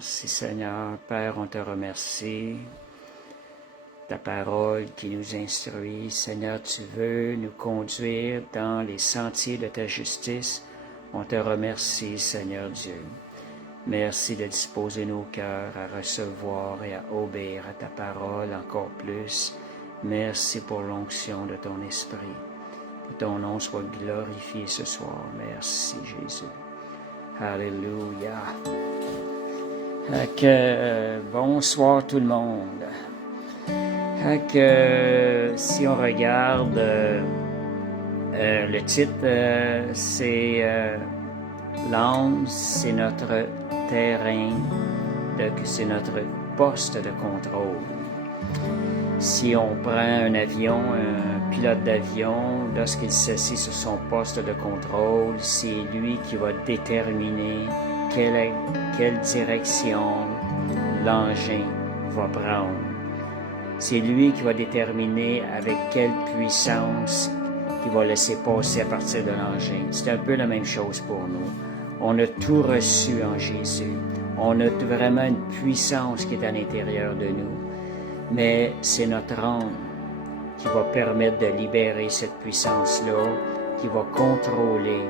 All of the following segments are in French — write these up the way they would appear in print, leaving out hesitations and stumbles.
Merci Seigneur. Père, on te remercie. Ta parole qui nous instruit. Seigneur, tu veux nous conduire dans les sentiers de ta justice. On te remercie, Seigneur Dieu. Merci de disposer nos cœurs à recevoir et à obéir à ta parole encore plus. Merci pour l'onction de ton esprit. Que ton nom soit glorifié ce soir. Merci, Jésus. Alléluia. Bonsoir tout le monde. Si on regarde le titre, c'est l'âme, c'est notre terrain, c'est notre poste de contrôle. Si on prend un avion, un pilote d'avion, lorsqu'il s'assied sur son poste de contrôle, c'est lui qui va déterminer quelle direction l'engin va prendre. C'est lui qui va déterminer avec quelle puissance il va laisser passer à partir de l'engin. C'est un peu la même chose pour nous. On a tout reçu en Jésus. On a vraiment une puissance qui est à l'intérieur de nous. Mais c'est notre âme qui va permettre de libérer cette puissance-là, qui va contrôler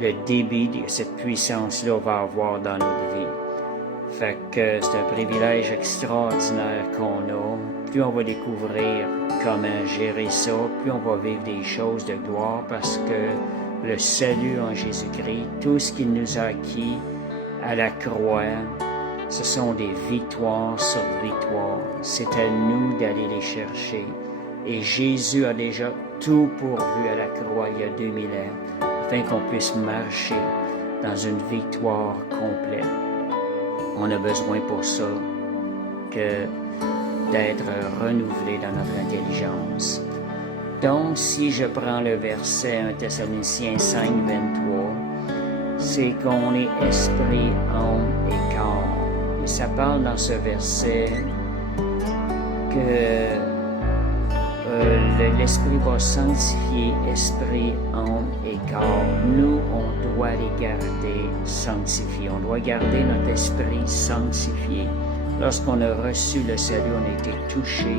le débit que cette puissance-là va avoir dans notre vie. Fait que c'est un privilège extraordinaire qu'on a. Plus on va découvrir comment gérer ça, plus on va vivre des choses de gloire parce que le salut en Jésus-Christ, tout ce qu'il nous a acquis à la croix, ce sont des victoires sur victoires. C'est à nous d'aller les chercher. Et Jésus a déjà tout pourvu à la croix il y a 2000 ans, afin qu'on puisse marcher dans une victoire complète. On a besoin pour ça que d'être renouvelé dans notre intelligence. Donc, si je prends le verset 1 Thessaloniciens 5, 23, c'est qu'on est esprit, âme et corps. Et ça parle dans ce verset que l'esprit va sanctifier esprit, âme et corps. Nous, on doit les garder sanctifiés. On doit garder notre esprit sanctifié. Lorsqu'on a reçu le salut, on a été touché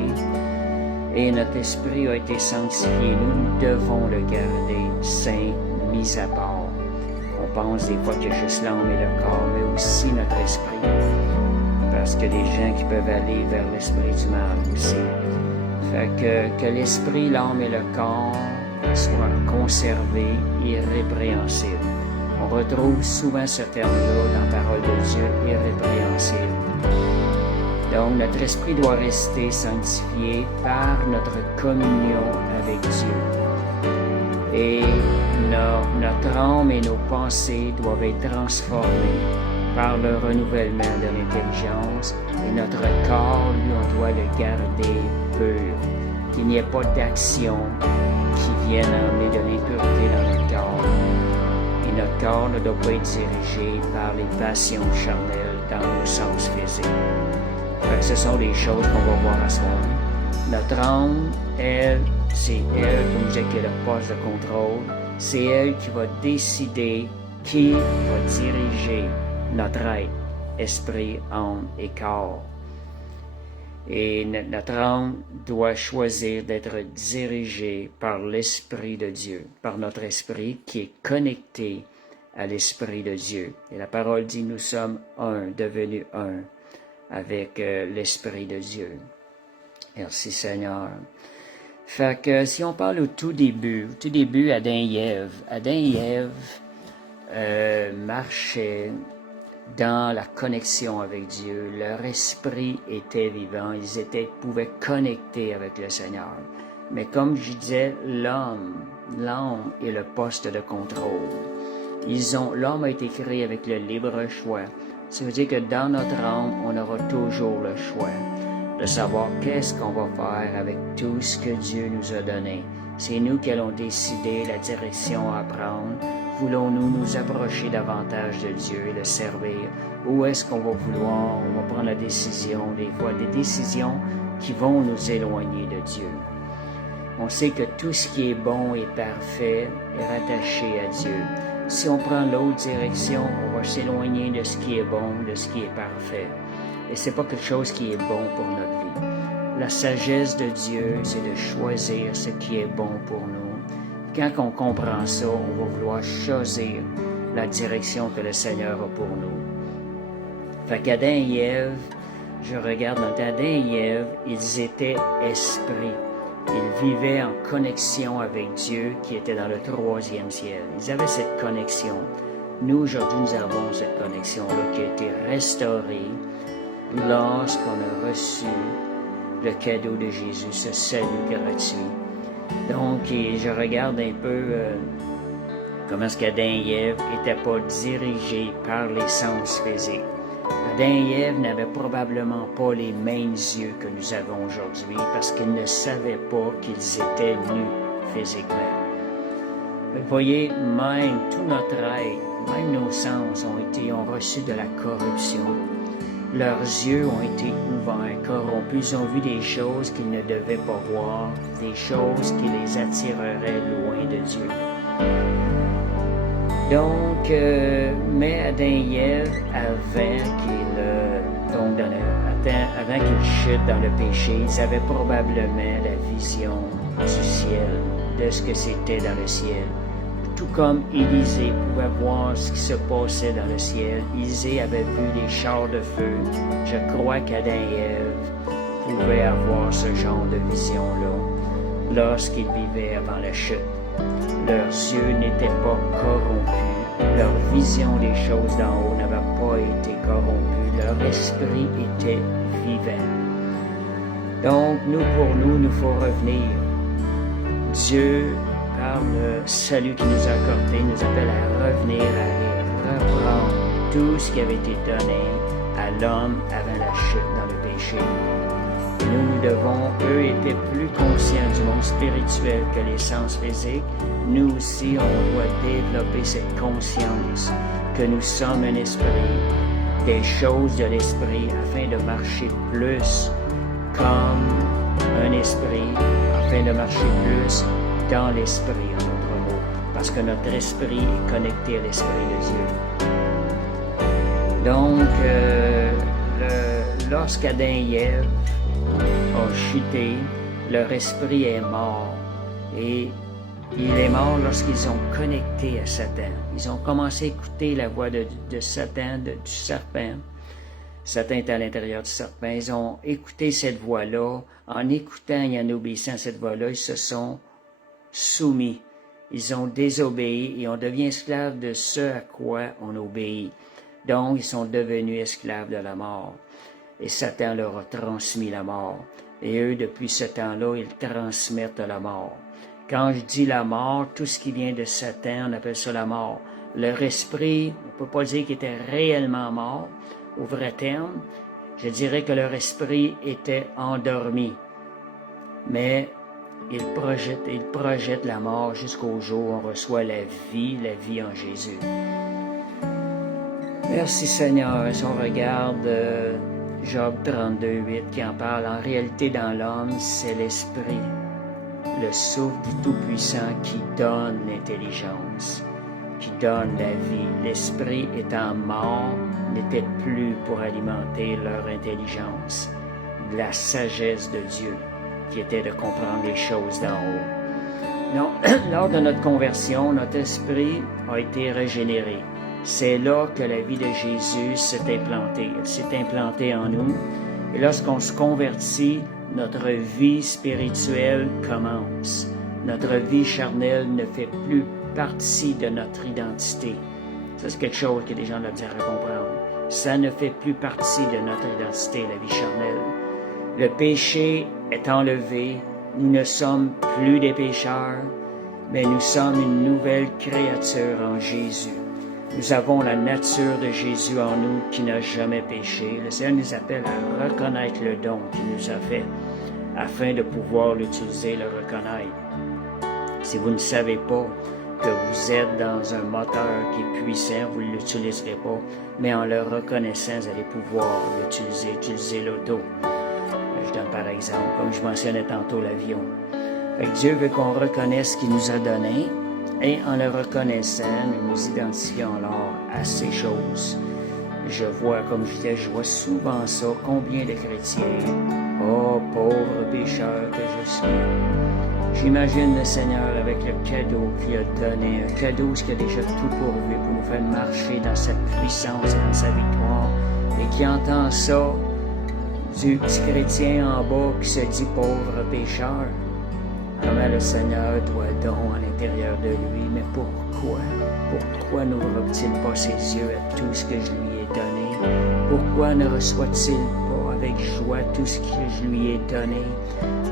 et notre esprit a été sanctifié. Nous devons le garder saint, mis à part. On pense des fois qu'il y a juste l'âme et le corps, mais aussi notre esprit. Parce qu'il y a des gens qui peuvent aller vers l'esprit du mal aussi. Fait que l'esprit, l'âme et le corps soient conservés, irrépréhensibles. On retrouve souvent ce terme-là dans la parole de Dieu, irrépréhensible. Donc, notre esprit doit rester sanctifié par notre communion avec Dieu. Et notre âme et nos pensées doivent être transformées par le renouvellement de l'intelligence. Et notre corps, lui, on doit le garder pur. Qu'il n'y ait pas d'action qui vienne amener de l'impureté dans notre corps. Et notre corps ne doit pas être dirigé par les passions charnelles dans nos sens physiques. Fait que ce sont des choses qu'on va voir à ce moment. Notre âme, elle, c'est elle, comme je disais, qui est le poste de contrôle. C'est elle qui va décider qui va diriger notre être, esprit, âme et corps. Et notre âme doit choisir d'être dirigée par l'Esprit de Dieu, par notre esprit qui est connecté à l'Esprit de Dieu. Et la parole dit, nous sommes un, devenus un avec l'Esprit de Dieu. Merci Seigneur. Fait que si on parle au tout début, Adam et Ève marchaient dans la connexion avec Dieu. Leur esprit était vivant, ils pouvaient connecter avec le Seigneur. Mais comme je disais, l'âme est le poste de contrôle. L'homme a été créé avec le libre choix. Ça veut dire que dans notre âme, on aura toujours le choix de savoir qu'est-ce qu'on va faire avec tout ce que Dieu nous a donné. C'est nous qui allons décider la direction à prendre. Voulons-nous nous approcher davantage de Dieu et le servir? Ou est-ce qu'on va prendre la décision, des fois des décisions qui vont nous éloigner de Dieu? On sait que tout ce qui est bon et parfait est rattaché à Dieu. si on prend l'autre direction, on va s'éloigner de ce qui est bon, de ce qui est parfait. Et c'est pas quelque chose qui est bon pour notre vie. La sagesse de Dieu, c'est de choisir ce qui est bon pour nous. Quand on comprend ça, on va vouloir choisir la direction que le Seigneur a pour nous. Fait qu'Adam et Ève, je regarde dans Adam et Ève, ils étaient esprits. Ils vivaient en connexion avec Dieu qui était dans le 3e ciel. Ils avaient cette connexion. Nous, aujourd'hui, nous avons cette connexion-là qui a été restaurée lorsqu'on a reçu le cadeau de Jésus, ce salut gratuit. Donc, je regarde un peu comment est-ce qu'Adam et Ève n'étaient pas dirigés par les sens physiques. Adam et Ève n'avaient probablement pas les mêmes yeux que nous avons aujourd'hui parce qu'ils ne savaient pas qu'ils étaient nus physiquement. Vous voyez, même tout notre être, même nos sens ont reçu de la corruption. Leurs yeux ont été ouverts, corrompus. Ils ont vu des choses qu'ils ne devaient pas voir, des choses qui les attireraient loin de Dieu. Donc, mais Adam et Ève, avant qu'ils chutent dans le péché, ils avaient probablement la vision du ciel, de ce que c'était dans le ciel. Tout comme Élisée pouvait voir ce qui se passait dans le ciel. Élisée avait vu des chars de feu. Je crois qu'Adam et Ève pouvaient avoir ce genre de vision-là lorsqu'ils vivaient avant la chute. Leurs yeux n'étaient pas corrompus. Leur vision des choses d'en haut n'avait pas été corrompue. Leur esprit était vivant. Donc, nous faut revenir. Dieu, par le salut qu'il nous a accordé, nous appelle à revenir, à reprendre tout ce qui avait été donné à l'homme avant la chute dans le péché. Eux étaient plus conscients du monde spirituel que les sens physiques. Nous aussi, on doit développer cette conscience que nous sommes un esprit, des choses de l'esprit, afin de marcher plus comme un esprit, afin de marcher plus dans l'esprit, en d'autres mots, parce que notre esprit est connecté à l'esprit de Dieu. Donc, lorsqu'Adam et Ève ont chuté, leur esprit est mort. Et il est mort lorsqu'ils ont connecté à Satan. Ils ont commencé à écouter la voix de Satan, du serpent. Satan est à l'intérieur du serpent. Ils ont écouté cette voix-là. En écoutant et en obéissant à cette voix-là, ils se sont soumis. Ils ont désobéi et on devient esclave de ce à quoi on obéit. Donc, ils sont devenus esclaves de la mort. Et Satan leur a transmis la mort. Et eux, depuis ce temps-là, ils transmettent la mort. Quand je dis la mort, tout ce qui vient de Satan, on appelle ça la mort. Leur esprit, on ne peut pas dire qu'il était réellement mort, au vrai terme. Je dirais que leur esprit était endormi. Mais ils projettent la mort jusqu'au jour où on reçoit la vie en Jésus. Merci Seigneur. Si on regarde Job 32:8 qui en parle, en réalité dans l'homme, c'est l'esprit, le souffle du Tout-Puissant qui donne l'intelligence, qui donne la vie. L'esprit étant mort n'était plus pour alimenter leur intelligence, la sagesse de Dieu qui était de comprendre les choses d'en haut. Non, lors de notre conversion, notre esprit a été régénéré. C'est là que la vie de Jésus s'est implantée. Elle s'est implantée en nous. Et lorsqu'on se convertit, notre vie spirituelle commence. Notre vie charnelle ne fait plus partie de notre identité. Ça, c'est quelque chose que les gens doivent dire à comprendre. Ça ne fait plus partie de notre identité, la vie charnelle. Le péché est enlevé. Nous ne sommes plus des pécheurs, mais nous sommes une nouvelle créature en Jésus. Nous avons la nature de Jésus en nous qui n'a jamais péché. Le Seigneur nous appelle à reconnaître le don qu'il nous a fait afin de pouvoir l'utiliser, le reconnaître. Si vous ne savez pas que vous êtes dans un moteur qui est puissant, vous ne l'utiliserez pas, mais en le reconnaissant, vous allez pouvoir utiliser l'auto. Je donne par exemple, comme je mentionnais tantôt, l'avion. Fait que Dieu veut qu'on reconnaisse ce qu'il nous a donné Et en le reconnaissant, nous nous identifions alors à ces choses. Je vois, comme je disais, je vois souvent ça, combien de chrétiens, oh pauvre pécheur que je suis. J'imagine le Seigneur avec le cadeau qu'il a donné, un cadeau qui a déjà tout pourvu pour nous faire marcher dans sa puissance et dans sa victoire, et qui entend ça du petit chrétien en bas qui se dit pauvre pécheur. Comment le Seigneur doit don à l'intérieur de lui, mais pourquoi? Pourquoi n'ouvre-t-il pas ses yeux à tout ce que je lui ai donné? Pourquoi ne reçoit-il pas avec joie tout ce que je lui ai donné?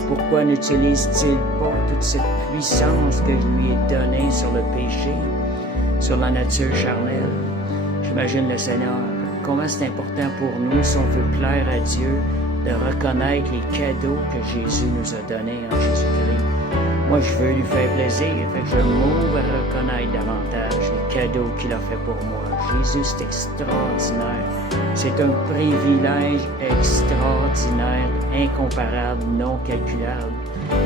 Pourquoi n'utilise-t-il pas toute cette puissance que je lui ai donnée sur le péché, sur la nature charnelle? J'imagine le Seigneur, comment c'est important pour nous, si on veut plaire à Dieu, de reconnaître les cadeaux que Jésus nous a donnés en Jésus-Christ. Moi, je veux lui faire plaisir, fait que je m'ouvre à reconnaître davantage les cadeaux qu'il a fait pour moi. Jésus, c'est extraordinaire. C'est un privilège extraordinaire, incomparable, non calculable,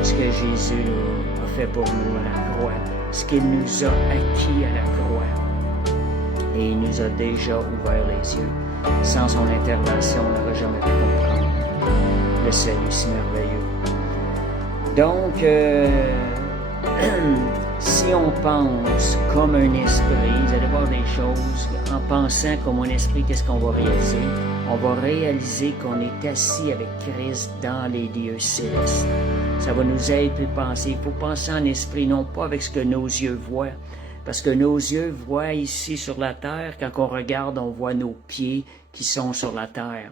ce que Jésus a fait pour nous à la croix, ce qu'il nous a acquis à la croix. Et il nous a déjà ouvert les yeux. Sans son intervention, on n'aurait jamais pu comprendre le salut si merveilleux. Donc, si on pense comme un esprit, vous allez voir des choses, en pensant comme un esprit, qu'est-ce qu'on va réaliser? On va réaliser qu'on est assis avec Christ dans les lieux célestes. Ça va nous aider à penser. Il faut penser en esprit, non pas avec ce que nos yeux voient. Parce que nos yeux voient ici sur la terre, quand on regarde, on voit nos pieds qui sont sur la terre.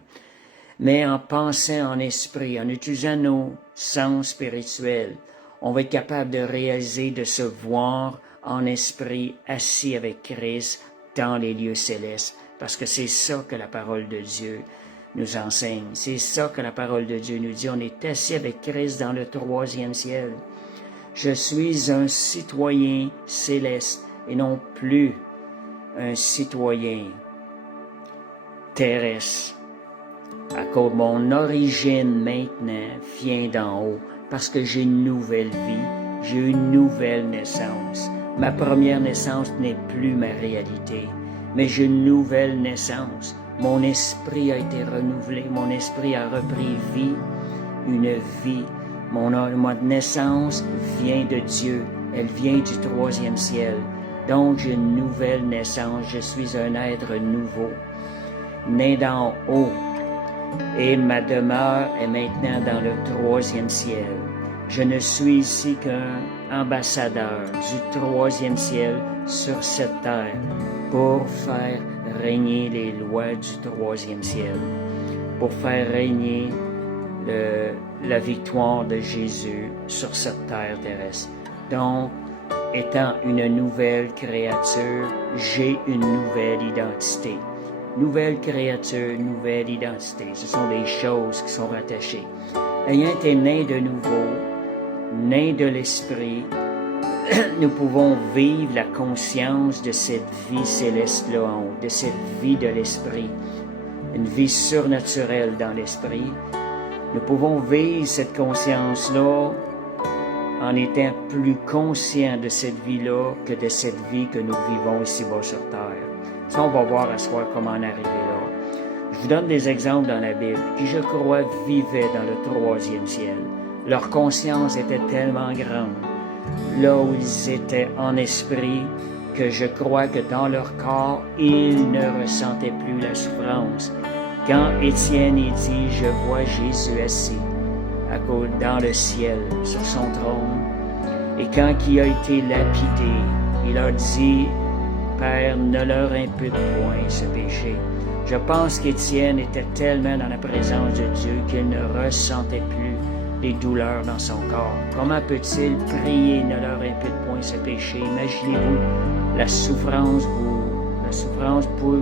Mais en pensant en esprit, en utilisant nos sens spirituels, on va être capable de réaliser, de se voir en esprit assis avec Christ dans les lieux célestes. Parce que c'est ça que la parole de Dieu nous enseigne. C'est ça que la parole de Dieu nous dit. On est assis avec Christ dans le 3e ciel. Je suis un citoyen céleste et non plus un citoyen terrestre. À cause de mon origine maintenant vient d'en haut, parce que j'ai une nouvelle vie, j'ai une nouvelle naissance. Ma première naissance n'est plus ma réalité, mais j'ai une nouvelle naissance. Mon esprit a été renouvelé, mon esprit a repris vie, une vie. Mon naissance vient de Dieu, elle vient du 3e ciel. Donc j'ai une nouvelle naissance, je suis un être nouveau, né d'en haut. Et ma demeure est maintenant dans le 3e ciel. Je ne suis ici qu'un ambassadeur du 3e ciel sur cette terre pour faire régner les lois du 3e ciel, pour faire régner la victoire de Jésus sur cette terre terrestre. Donc, étant une nouvelle créature, j'ai une nouvelle identité. Nouvelle créature, nouvelle identité. Ce sont des choses qui sont rattachées. Ayant été né de nouveau, né de l'esprit, nous pouvons vivre la conscience de cette vie céleste-là en haut, de cette vie de l'esprit, une vie surnaturelle dans l'esprit. Nous pouvons vivre cette conscience-là en étant plus conscients de cette vie-là que de cette vie que nous vivons ici-bas sur terre. Ça, on va voir à soir comment en arriver là. Je vous donne des exemples dans la Bible qui, je crois, vivaient dans le 3e ciel. Leur conscience était tellement grande, là où ils étaient en esprit, que je crois que dans leur corps, ils ne ressentaient plus la souffrance. Quand Étienne dit « Je vois Jésus assis dans le ciel, sur son trône », et quand il a été lapidé, il leur dit « Père, ne leur impute point ce péché ». Je pense qu'Étienne était tellement dans la présence de Dieu qu'il ne ressentait plus les douleurs dans son corps. Comment peut-il prier « Ne leur impute point ce péché » ? Imaginez-vous la souffrance pour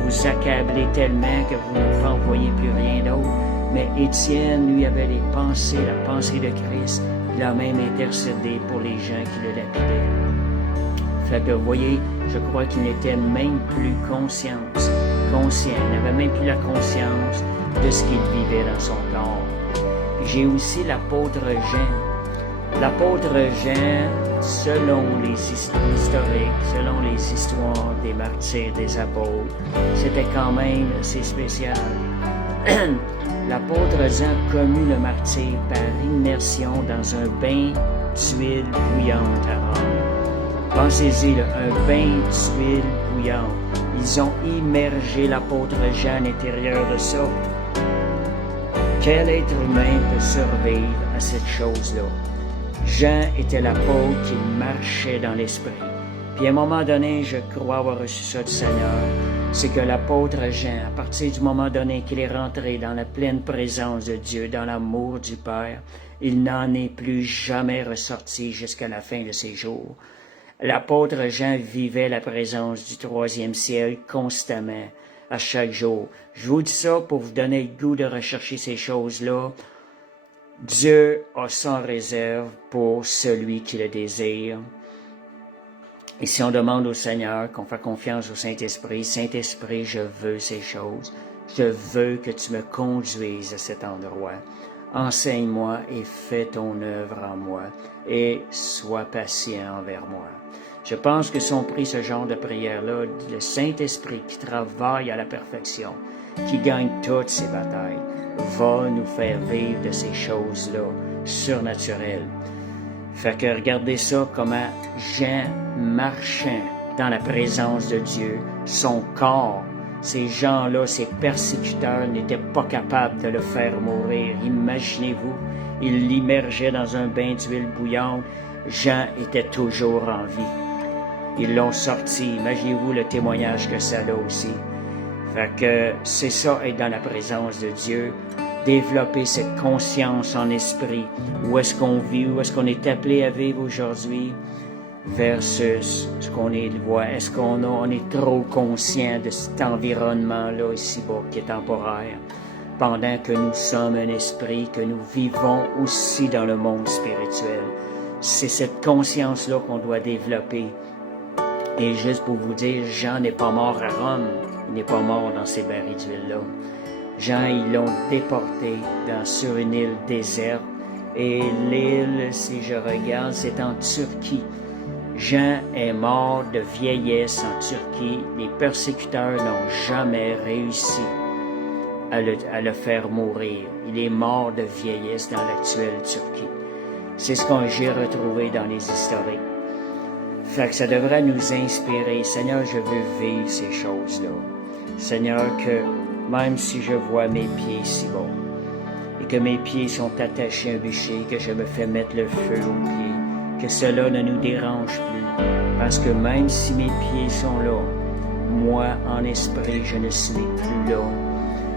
vous accabler tellement que vous ne voyez plus rien d'autre. Mais Étienne, lui, avait la pensée de Christ. Il a même intercédé pour les gens qui le lapidaient. Fait que, vous voyez, je crois qu'il n'était même plus conscient. Il n'avait même plus la conscience de ce qu'il vivait dans son corps. J'ai aussi l'apôtre Jean. L'apôtre Jean, selon les historiques, selon les histoires des martyrs, des apôtres, c'était quand même assez spécial. L'apôtre Jean commut le martyre par immersion dans un bain d'huile bouillante à Rome. Pensez-y, un bain d'huile bouillante. Ils ont immergé l'apôtre Jean à l'intérieur de ça. Quel être humain peut survivre à cette chose-là? Jean était l'apôtre qui marchait dans l'esprit. Puis à un moment donné, je crois avoir reçu ça du Seigneur, c'est que l'apôtre Jean, à partir du moment donné qu'il est rentré dans la pleine présence de Dieu, dans l'amour du Père, il n'en est plus jamais ressorti jusqu'à la fin de ses jours. L'apôtre Jean vivait la présence du troisième ciel constamment, à chaque jour. Je vous dis ça pour vous donner le goût de rechercher ces choses-là. Dieu a sans réserve pour celui qui le désire. Et si on demande au Seigneur, qu'on fait confiance au Saint-Esprit, Saint-Esprit, je veux ces choses. Je veux que tu me conduises à cet endroit. Enseigne-moi et fais ton œuvre en moi et sois patient envers moi. Je pense que si on prie ce genre de prière-là, le Saint-Esprit qui travaille à la perfection, qui gagne toutes ses batailles, va nous faire vivre de ces choses-là surnaturelles. Fait que regardez ça, comment Jean marchait dans la présence de Dieu, son corps, ces gens-là, ces persécuteurs n'étaient pas capables de le faire mourir. Imaginez-vous, il l'immergeait dans un bain d'huile bouillante. Jean était toujours en vie. Ils l'ont sorti. Imaginez-vous le témoignage que ça a aussi. Fait que c'est ça, être dans la présence de Dieu, développer cette conscience en esprit. Où est-ce qu'on vit, où est-ce qu'on est appelé à vivre aujourd'hui versus ce qu'on voit. Est-ce on est trop conscient de cet environnement-là ici-bas qui est temporaire, pendant que nous sommes un esprit, que nous vivons aussi dans le monde spirituel. C'est cette conscience-là qu'on doit développer. Et juste pour vous dire, Jean n'est pas mort à Rome. Il n'est pas mort dans ces barils d'huile-là. Jean, ils l'ont déporté sur une île déserte. Et l'île, si je regarde, c'est en Turquie. Jean est mort de vieillesse en Turquie. Les persécuteurs n'ont jamais réussi à le faire mourir. Il est mort de vieillesse dans l'actuelle Turquie. C'est ce que j'ai retrouvé dans les historiques. Fait que ça devrait nous inspirer. Seigneur, je veux vivre ces choses-là. Seigneur, que même si je vois mes pieds si bas, et que mes pieds sont attachés à un bûcher, que je me fais mettre le feu aux pieds, que cela ne nous dérange plus, parce que même si mes pieds sont là, moi, en esprit, je ne suis plus là.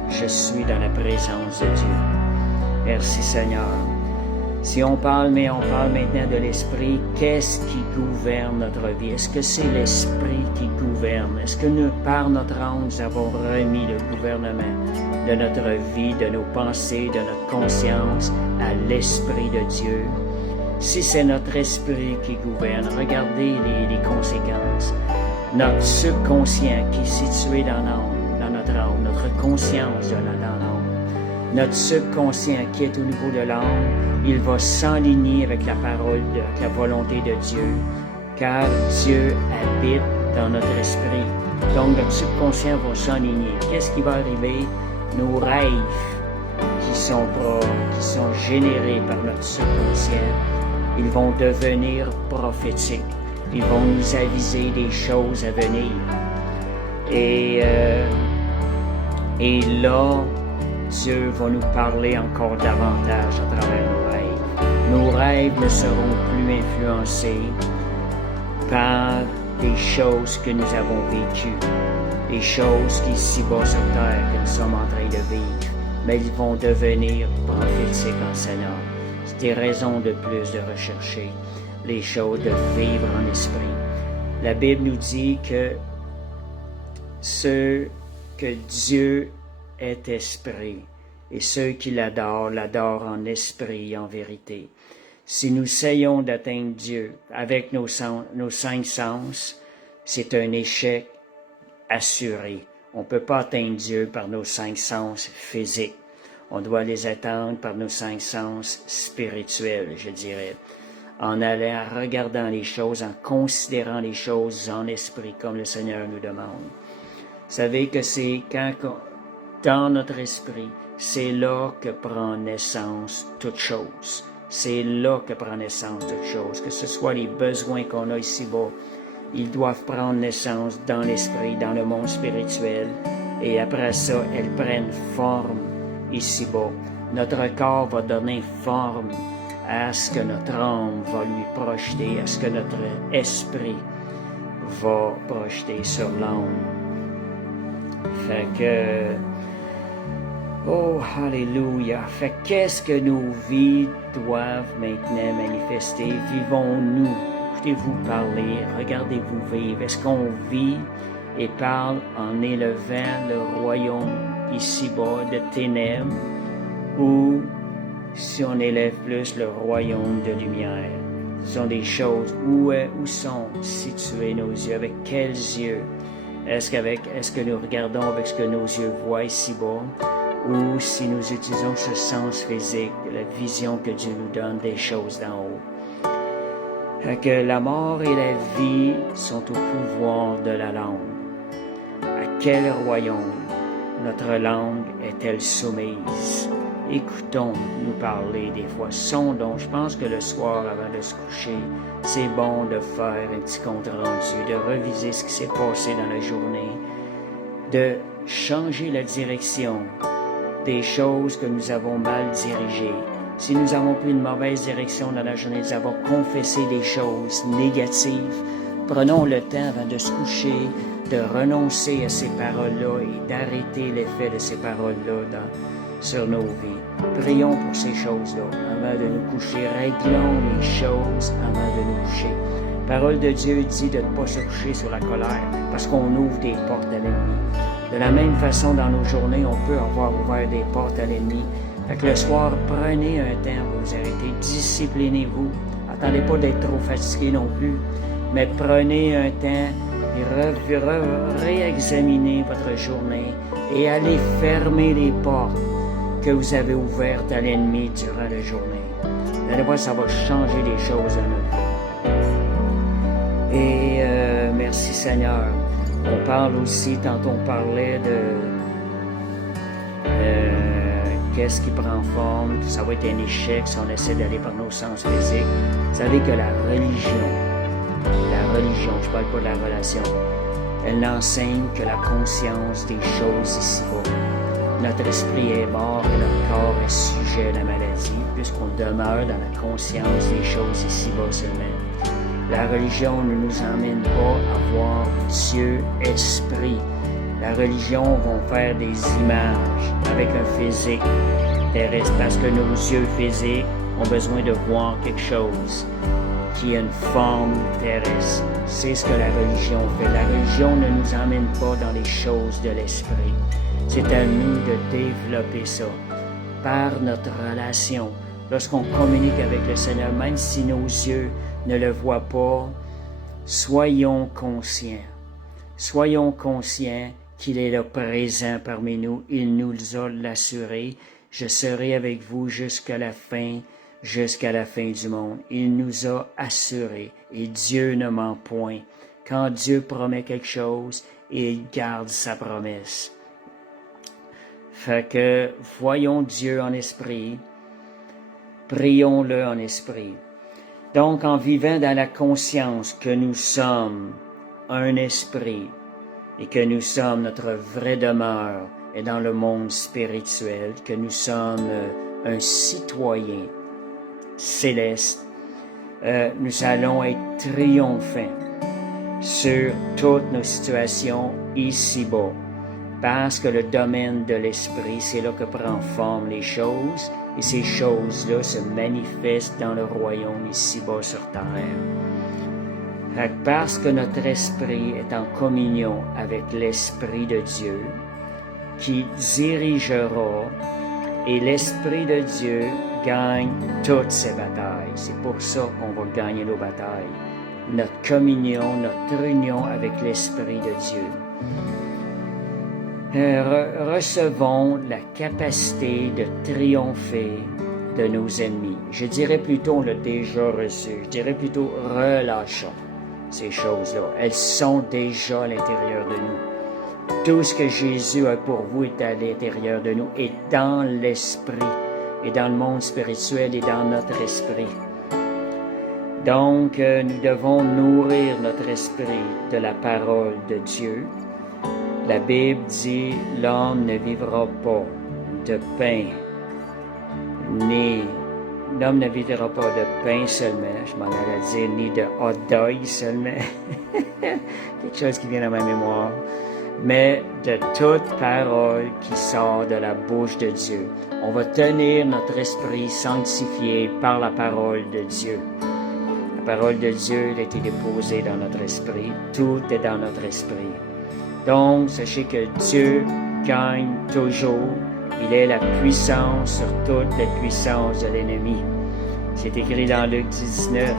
Je suis dans la présence de Dieu. Merci Seigneur. Si on parle maintenant de l'Esprit, qu'est-ce qui gouverne notre vie? Est-ce que c'est l'Esprit qui gouverne? Est-ce que nous, par notre âme, nous avons remis le gouvernement de notre vie, de nos pensées, de notre conscience à l'Esprit de Dieu? Si c'est notre esprit qui gouverne, regardez les conséquences. Notre subconscient qui est situé dans notre âme, notre conscience dans l'âme, notre subconscient qui est au niveau de l'âme, il va s'enligner avec la parole, avec la volonté de Dieu, car Dieu habite dans notre esprit. Donc notre subconscient va s'enligner. Qu'est-ce qui va arriver? Nos rêves qui sont générés par notre subconscient, ils vont devenir prophétiques. Ils vont nous aviser des choses à venir. Et là, Dieu va nous parler encore davantage à travers nos rêves. Nos rêves ne seront plus influencés par des choses que nous avons vécues, des choses qui ici-bas sur terre que nous sommes en train de vivre, mais ils vont devenir prophétiques en Seigneur. C'est des raisons de plus de rechercher les choses, de vivre en esprit. La Bible nous dit que Dieu est esprit, et ceux qui l'adorent en esprit et en vérité. Si nous essayons d'atteindre Dieu avec nos 5 sens, c'est un échec assuré. On ne peut pas atteindre Dieu par nos 5 sens physiques. On doit les atteindre par nos 5 sens spirituels, je dirais. en allant, en regardant les choses, en considérant les choses en esprit, comme le Seigneur nous demande. Vous savez que c'est dans notre esprit, c'est là que prend naissance toute chose. C'est là que prend naissance toute chose. Que ce soit les besoins qu'on a ici-bas, ils doivent prendre naissance dans l'esprit, dans le monde spirituel. Et après ça, elles prennent forme ici-bas. Notre corps va donner forme à ce que notre âme va lui projeter, à ce que notre esprit va projeter sur l'âme. Fait que... Oh, alléluia! Fait qu'est-ce que nos vies doivent maintenant manifester? Vivons-nous? Écoutez-vous parler, regardez-vous vivre. Est-ce qu'on vit et parle en élevant le royaume ici-bas de ténèbres ou si on élève plus le royaume de lumière? Ce sont des choses où sont situés nos yeux, avec quels yeux? Est-ce que nous regardons avec ce que nos yeux voient ici-bas? Ou si nous utilisons ce sens physique, la vision que Dieu nous donne des choses d'en haut. Que la mort et la vie sont au pouvoir de la langue. À quel royaume notre langue est-elle soumise? Écoutons-nous parler des fois, sondons. Je pense que le soir, avant de se coucher, c'est bon de faire un petit compte-rendu, de reviser ce qui s'est passé dans la journée, de changer la direction des choses que nous avons mal dirigées. Si nous avons pris une mauvaise direction dans la journée, nous avons confessé des choses négatives, prenons le temps avant de se coucher, de renoncer à ces paroles-là et d'arrêter l'effet de ces paroles-là sur nos vies. Prions pour ces choses-là avant de nous coucher. Réglons les choses avant de nous coucher. La parole de Dieu dit de ne pas se coucher sur la colère parce qu'on ouvre des portes à l'ennemi. De la même façon, dans nos journées, on peut avoir ouvert des portes à l'ennemi. Fait que le soir, prenez un temps pour vous arrêter, disciplinez-vous. Attendez pas d'être trop fatigué non plus, mais prenez un temps et réexaminez votre journée et allez fermer les portes que vous avez ouvertes à l'ennemi durant la journée. Vous allez voir, ça va changer des choses dans notre vie. Et merci Seigneur. On parle aussi, tantôt on parlait de qu'est-ce qui prend forme, ça va être un échec si on essaie d'aller par nos sens physiques. Vous savez que la religion, je parle pas de la relation, elle n'enseigne que la conscience des choses ici-bas. Notre esprit est mort et notre corps est sujet à la maladie, puisqu'on demeure dans la conscience des choses ici-bas seulement. La religion ne nous emmène pas à voir Dieu esprit. La religion va faire des images avec un physique terrestre parce que nos yeux physiques ont besoin de voir quelque chose qui a une forme terrestre. C'est ce que la religion fait. La religion ne nous emmène pas dans les choses de l'esprit. C'est à nous de développer ça par notre relation. Lorsqu'on communique avec le Seigneur, même si nos yeux ne le voient pas, soyons conscients. Soyons conscients qu'il est là présent parmi nous. Il nous a l'assuré. Je serai avec vous jusqu'à la fin du monde. Il nous a assuré et Dieu ne ment point. Quand Dieu promet quelque chose, il garde sa promesse. Fait que voyons Dieu en esprit, prions-le en esprit. Donc, en vivant dans la conscience que nous sommes un esprit et que nous sommes notre vraie demeure et dans le monde spirituel, que nous sommes un citoyen céleste, nous allons être triomphants sur toutes nos situations ici-bas. Parce que le domaine de l'esprit, c'est là que prend forme les choses, et ces choses-là se manifestent dans le royaume ici-bas sur terre. Parce que notre esprit est en communion avec l'Esprit de Dieu, qui dirigera, et l'Esprit de Dieu gagne toutes ses batailles. C'est pour ça qu'on va gagner nos batailles. Notre communion, notre union avec l'Esprit de Dieu. Recevons la capacité de triompher, de nos ennemis. Je dirais plutôt, on l'a déjà reçu. Je dirais plutôt, relâchons ces choses-là. Elles sont déjà à l'intérieur de nous. Tout ce que Jésus a pour vous est à l'intérieur de nous, et dans l'esprit, et dans le monde spirituel, et dans notre esprit. Donc, nous devons nourrir notre esprit de la parole de Dieu. La Bible dit, l'homme ne vivra pas de pain, l'homme ne vivra pas de pain seulement, je m'en allais dire, ni de hot dog seulement, quelque chose qui vient à ma mémoire, mais de toute parole qui sort de la bouche de Dieu. On va tenir notre esprit sanctifié par la parole de Dieu. La parole de Dieu a été déposée dans notre esprit. Tout est dans notre esprit. Donc, sachez que Dieu gagne toujours. Il est la puissance sur toute la puissance de l'ennemi. C'est écrit dans Luc 19.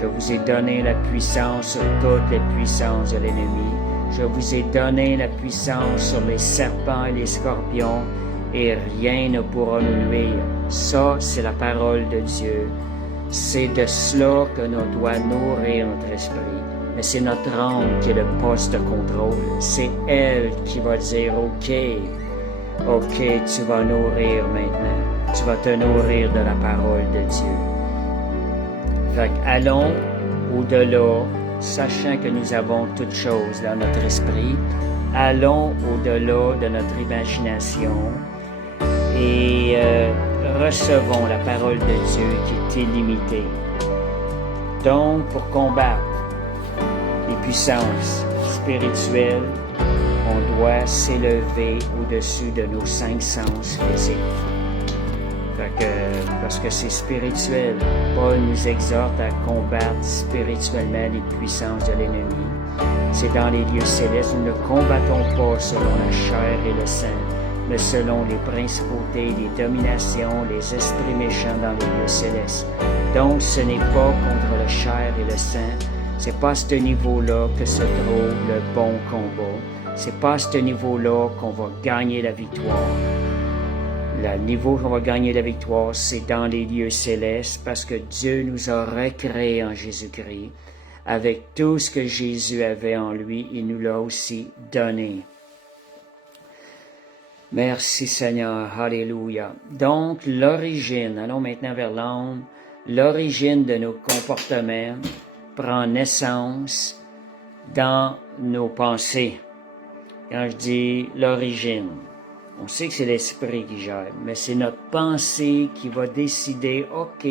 Je vous ai donné la puissance sur toute la puissance de l'ennemi. Je vous ai donné la puissance sur les serpents et les scorpions, et rien ne pourra nous nuire. Ça, c'est la parole de Dieu. C'est de cela que nous doit nourrir notre esprit. Mais c'est notre âme qui est le poste de contrôle. C'est elle qui va dire, OK, tu vas nourrir maintenant. Tu vas te nourrir de la parole de Dieu. Fait allons au-delà, sachant que nous avons toutes choses dans notre esprit. Allons au-delà de notre imagination et recevons la parole de Dieu qui est illimitée. Donc, pour combattre les puissances spirituelles, on doit s'élever au-dessus de nos 5 sens physiques. Parce que c'est spirituel. Paul nous exhorte à combattre spirituellement les puissances de l'ennemi. C'est dans les lieux célestes. Nous ne combattons pas selon la chair et le sang, mais selon les principautés, les dominations, les esprits méchants dans les lieux célestes. Donc, ce n'est pas contre la chair et le sang. C'est pas à ce niveau-là que se trouve le bon combat. C'est pas à ce niveau-là qu'on va gagner la victoire. Le niveau qu'on va gagner la victoire, c'est dans les lieux célestes, parce que Dieu nous a recréés en Jésus-Christ. Avec tout ce que Jésus avait en lui, il nous l'a aussi donné. Merci Seigneur, alléluia. Donc, l'origine, allons maintenant vers l'âme, l'origine de nos comportements prend naissance dans nos pensées. Quand je dis l'origine, on sait que c'est l'esprit qui gère, mais c'est notre pensée qui va décider, OK,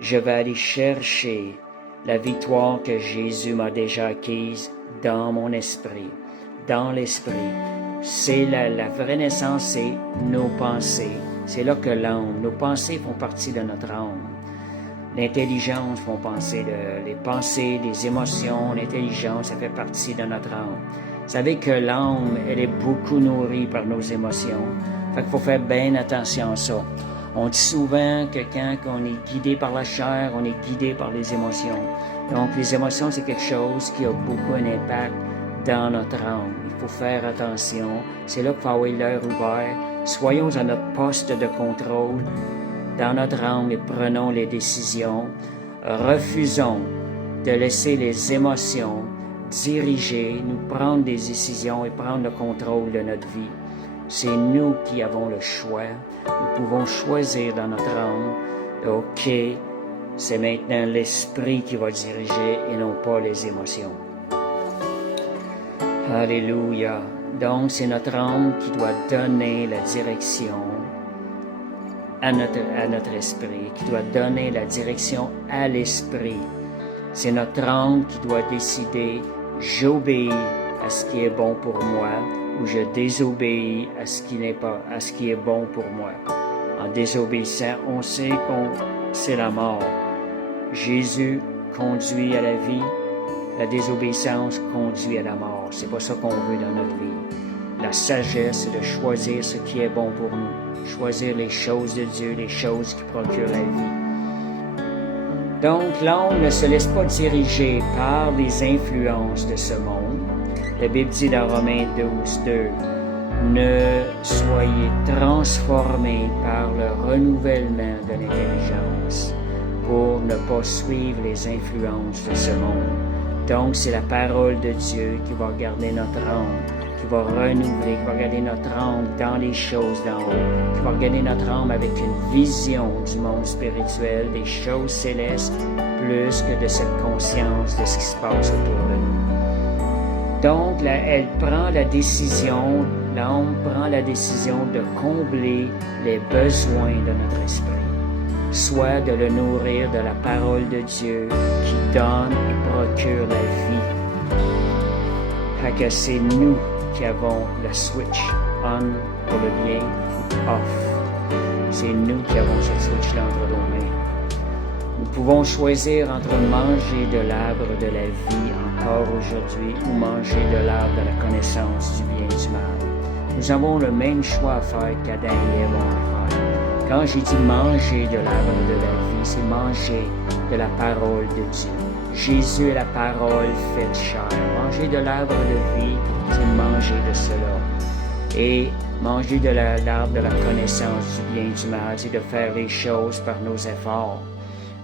je vais aller chercher la victoire que Jésus m'a déjà acquise dans mon esprit, dans l'esprit. C'est la vraie naissance, c'est nos pensées. C'est là que l'âme, nos pensées font partie de notre âme. L'intelligence font penser, les pensées, les émotions, l'intelligence, ça fait partie de notre âme. Vous savez que l'âme, elle est beaucoup nourrie par nos émotions. Fait qu'il faut faire bien attention à ça. On dit souvent que quand on est guidé par la chair, on est guidé par les émotions. Donc, les émotions, c'est quelque chose qui a beaucoup un impact dans notre âme. Il faut faire attention. C'est là qu'il faut avoir l'œil ouvert. Soyons à notre poste de contrôle dans notre âme et prenons les décisions. Refusons de laisser les émotions diriger, nous prendre des décisions et prendre le contrôle de notre vie. C'est nous qui avons le choix. Nous pouvons choisir dans notre âme. OK, c'est maintenant l'esprit qui va diriger et non pas les émotions. Alléluia. Donc, c'est notre âme qui doit donner la direction à notre esprit, qui doit donner la direction à l'esprit. C'est notre âme qui doit décider, j'obéis à ce qui est bon pour moi, ou je désobéis à ce qui n'est pas, à ce qui est bon pour moi. En désobéissant, on sait qu'on c'est la mort. Jésus conduit à la vie, la désobéissance conduit à la mort. C'est pas ça qu'on veut dans notre vie. La sagesse, c'est de choisir ce qui est bon pour nous, choisir les choses de Dieu, les choses qui procurent la vie. Donc, l'âme ne se laisse pas diriger par les influences de ce monde. La Bible dit dans Romains 12, 2, ne soyez transformés par le renouvellement de l'intelligence pour ne pas suivre les influences de ce monde. Donc, c'est la parole de Dieu qui va garder notre âme, qui va renouveler, qui va garder notre âme dans les choses d'en haut, qui va garder notre âme avec une vision du monde spirituel, des choses célestes, plus que de cette conscience de ce qui se passe autour de nous. Donc, là, l'âme prend la décision de combler les besoins de notre esprit, soit de le nourrir de la parole de Dieu qui donne et procure la vie. Fait que c'est nous qui avons le switch on pour le bien ou off. C'est nous qui avons ce switch-là entre nos mains. Nous pouvons choisir entre manger de l'arbre de la vie encore aujourd'hui ou manger de l'arbre de la connaissance du bien et du mal. Nous avons le même choix à faire qu'Adam et Ève ont à faire. Quand j'ai dit manger de l'arbre de la vie, c'est manger de la parole de Dieu. Jésus est la parole faite chair. Manger de l'arbre de vie, c'est manger de cela. Et manger de l'arbre de la connaissance du bien et du mal, c'est de faire les choses par nos efforts.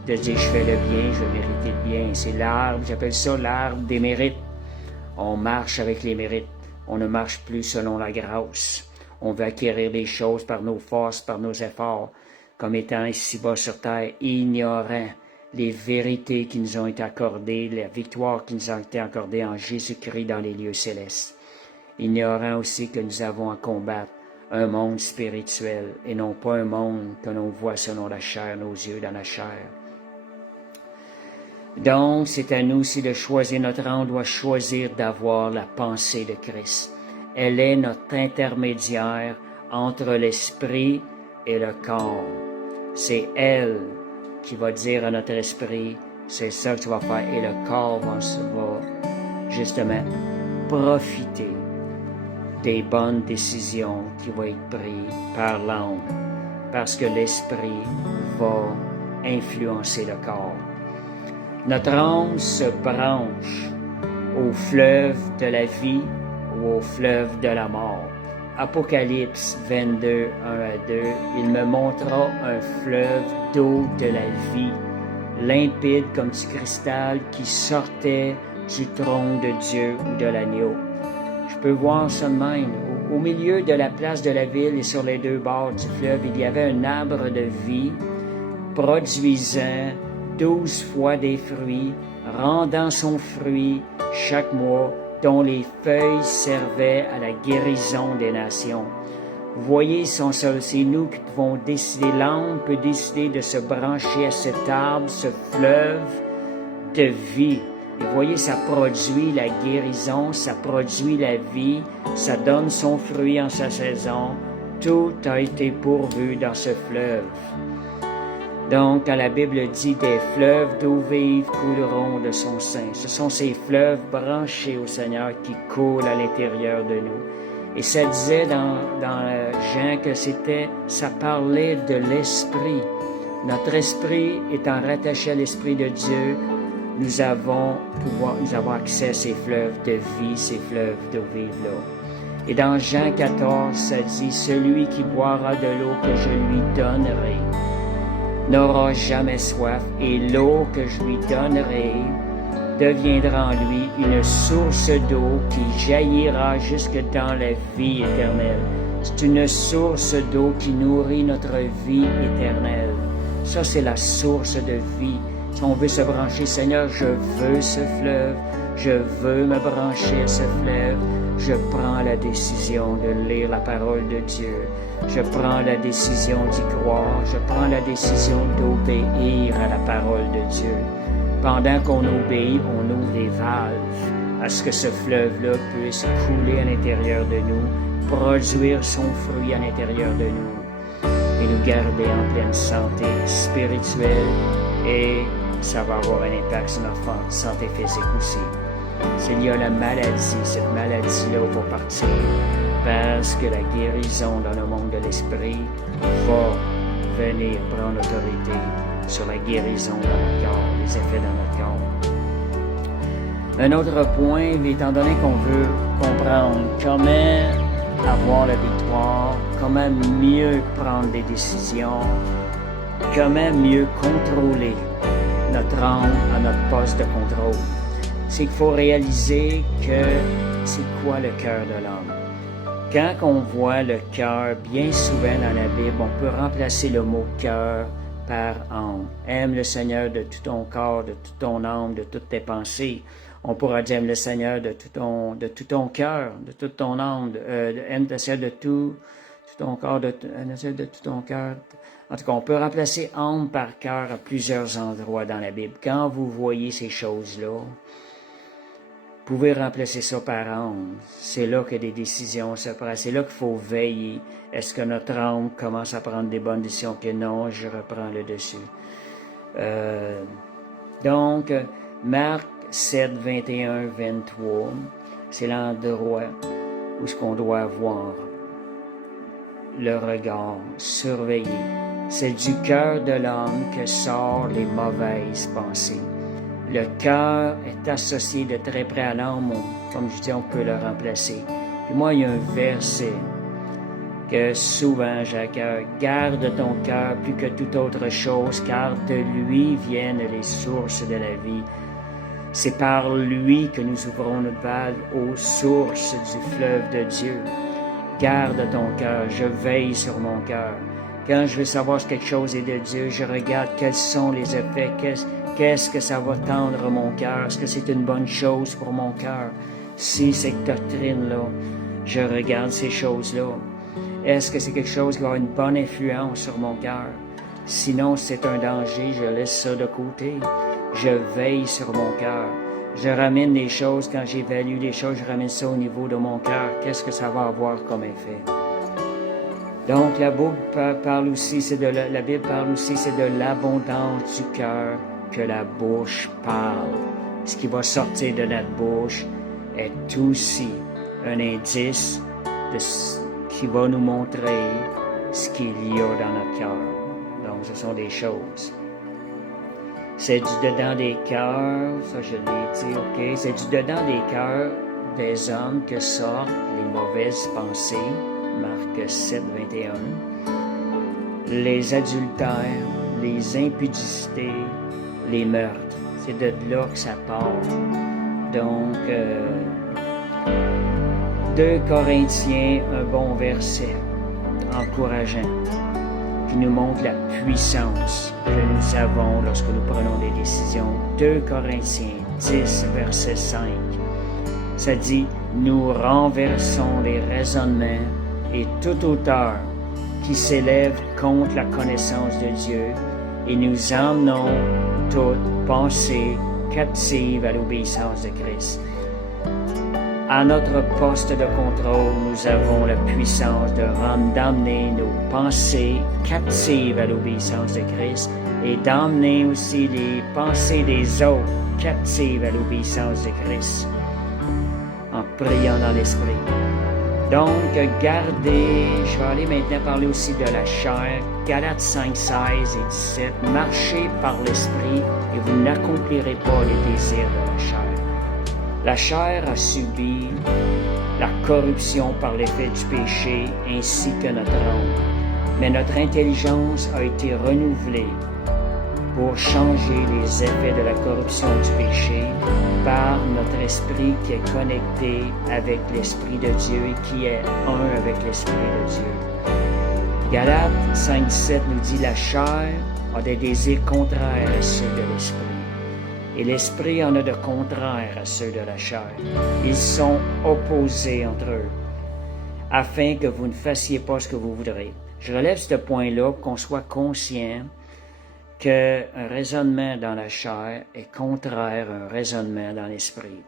De dire je fais le bien, je vais mériter le bien. C'est l'arbre, j'appelle ça l'arbre des mérites. On marche avec les mérites. On ne marche plus selon la grâce. On veut acquérir les choses par nos forces, par nos efforts, comme étant ici-bas sur terre, ignorant les vérités qui nous ont été accordées, la victoire qui nous a été accordée en Jésus-Christ dans les lieux célestes. Ignorant aussi que nous avons à combattre un monde spirituel et non pas un monde que l'on voit selon la chair, nos yeux dans la chair. Donc, c'est à nous aussi de choisir notre âme, on doit choisir d'avoir la pensée de Christ. Elle est notre intermédiaire entre l'esprit et le corps. C'est elle qui va dire à notre esprit, c'est ça que tu vas faire, et le corps va justement profiter des bonnes décisions qui vont être prises par l'âme, parce que l'esprit va influencer le corps. Notre âme se branche au fleuve de la vie ou au fleuve de la mort. Apocalypse 22, 1 à 2, il me montra un fleuve d'eau de la vie, limpide comme du cristal qui sortait du trône de Dieu ou de l'agneau. Je peux voir ça de même. Au milieu de la place de la ville et sur les deux bords du fleuve, il y avait un arbre de vie produisant 12 fois des fruits, rendant son fruit chaque mois, dont les feuilles servaient à la guérison des nations. Vous voyez, c'est nous qui pouvons décider, l'âme peut décider de se brancher à cet arbre, ce fleuve de vie. Et vous voyez, ça produit la guérison, ça produit la vie, ça donne son fruit en sa saison. Tout a été pourvu dans ce fleuve. Donc, quand la Bible dit « des fleuves d'eau vive couleront de son sein », ce sont ces fleuves branchés au Seigneur qui coulent à l'intérieur de nous. Et ça disait dans Jean que ça parlait de l'esprit. Notre esprit étant rattaché à l'esprit de Dieu, nous avons accès à ces fleuves de vie, ces fleuves d'eau vive-là. Et dans Jean 14, ça dit « celui qui boira de l'eau que je lui donnerai n'aura jamais soif, et l'eau que je lui donnerai deviendra en lui une source d'eau qui jaillira jusque dans la vie éternelle. » C'est une source d'eau qui nourrit notre vie éternelle. Ça, c'est la source de vie. Si on veut se brancher, Seigneur, je veux ce fleuve, je veux me brancher à ce fleuve, je prends la décision de lire la parole de Dieu. Je prends la décision d'y croire. Je prends la décision d'obéir à la parole de Dieu. Pendant qu'on obéit, on ouvre les valves à ce que ce fleuve-là puisse couler à l'intérieur de nous, produire son fruit à l'intérieur de nous et nous garder en pleine santé spirituelle, et ça va avoir un impact sur notre santé physique aussi. S'il y a la maladie, cette maladie-là va partir parce que la guérison dans le monde de l'esprit va venir prendre autorité sur la guérison dans notre corps, les effets dans notre corps. Un autre point, étant donné qu'on veut comprendre comment avoir la victoire, comment mieux prendre des décisions, comment mieux contrôler notre âme à notre poste de contrôle. C'est qu'il faut réaliser que c'est quoi le cœur de l'homme. Quand on voit le cœur, bien souvent dans la Bible, on peut remplacer le mot cœur par âme. Aime le Seigneur de tout ton corps, de toute ton âme, de toutes tes pensées. On pourra dire aime le Seigneur de tout ton cœur, de toute ton âme, aime le Seigneur de tout ton corps, de tout ton cœur. En tout cas, on peut remplacer âme par cœur à plusieurs endroits dans la Bible. Quand vous voyez ces choses-là, vous pouvez remplacer ça par âme. C'est là que des décisions se prennent. C'est là qu'il faut veiller. Est-ce que notre âme commence à prendre des bonnes décisions? Que non, je reprends le dessus. Donc, Marc 7, 21, 23, c'est l'endroit où ce qu'on doit avoir le regard, surveiller. C'est du cœur de l'homme que sortent les mauvaises pensées. Le cœur est associé de très près à l'âme. Comme je dis, on peut le remplacer. Puis moi, il y a un verset que souvent j'ai à cœur. Garde ton cœur plus que toute autre chose, car de lui viennent les sources de la vie. C'est par lui que nous ouvrons notre valve aux sources du fleuve de Dieu. Garde ton cœur, je veille sur mon cœur. Quand je veux savoir si quelque chose est de Dieu, je regarde quels sont les effets, qu'est-ce que ça va tendre mon cœur, est-ce que c'est une bonne chose pour mon cœur? Si cette doctrine-là, je regarde ces choses-là. Est-ce que c'est quelque chose qui va avoir une bonne influence sur mon cœur? Sinon, c'est un danger, je laisse ça de côté. Je veille sur mon cœur. Je ramène des choses, quand j'évalue les choses, je ramène ça au niveau de mon cœur. Qu'est-ce que ça va avoir comme effet? Donc, la Bible parle aussi, c'est de l'abondance du cœur que la bouche parle. Ce qui va sortir de notre bouche est aussi un indice qui va nous montrer ce qu'il y a dans notre cœur. Donc, ce sont des choses. C'est du dedans des cœurs, ça je l'ai dit, ok. C'est du dedans des cœurs des hommes que sortent les mauvaises pensées, Marc 7, 21, les adultères, les impudicités, les meurtres. C'est de là que ça part. Donc, 2 Corinthiens, un bon verset, encourageant, qui nous montre la puissance que nous avons lorsque nous prenons des décisions. 2 Corinthiens 10, verset 5. Ça dit, nous renversons les raisonnements et toute hauteur qui s'élève contre la connaissance de Dieu et nous emmenons toute pensée captive à l'obéissance de Christ. À notre poste de contrôle, nous avons la puissance d'emmener nos pensées captives à l'obéissance de Christ et d'emmener aussi les pensées des autres captives à l'obéissance de Christ en priant dans l'Esprit. Donc, gardez, je vais aller maintenant parler aussi de la chair, Galates 5, 16 et 17, marchez par l'Esprit et vous n'accomplirez pas les désirs de la chair. La chair a subi la corruption par l'effet du péché ainsi que notre âme. Mais notre intelligence a été renouvelée pour changer les effets de la corruption du péché par notre esprit qui est connecté avec l'Esprit de Dieu et qui est un avec l'Esprit de Dieu. Galates 5, 7 nous dit la chair a des désirs contraires à ceux de l'Esprit. Et l'Esprit en a de contraires à ceux de la chair. Ils sont opposés entre eux, afin que vous ne fassiez pas ce que vous voudrez. Je relève ce point-là pour qu'on soit conscient qu'un raisonnement dans la chair est contraire à un raisonnement dans l'Esprit.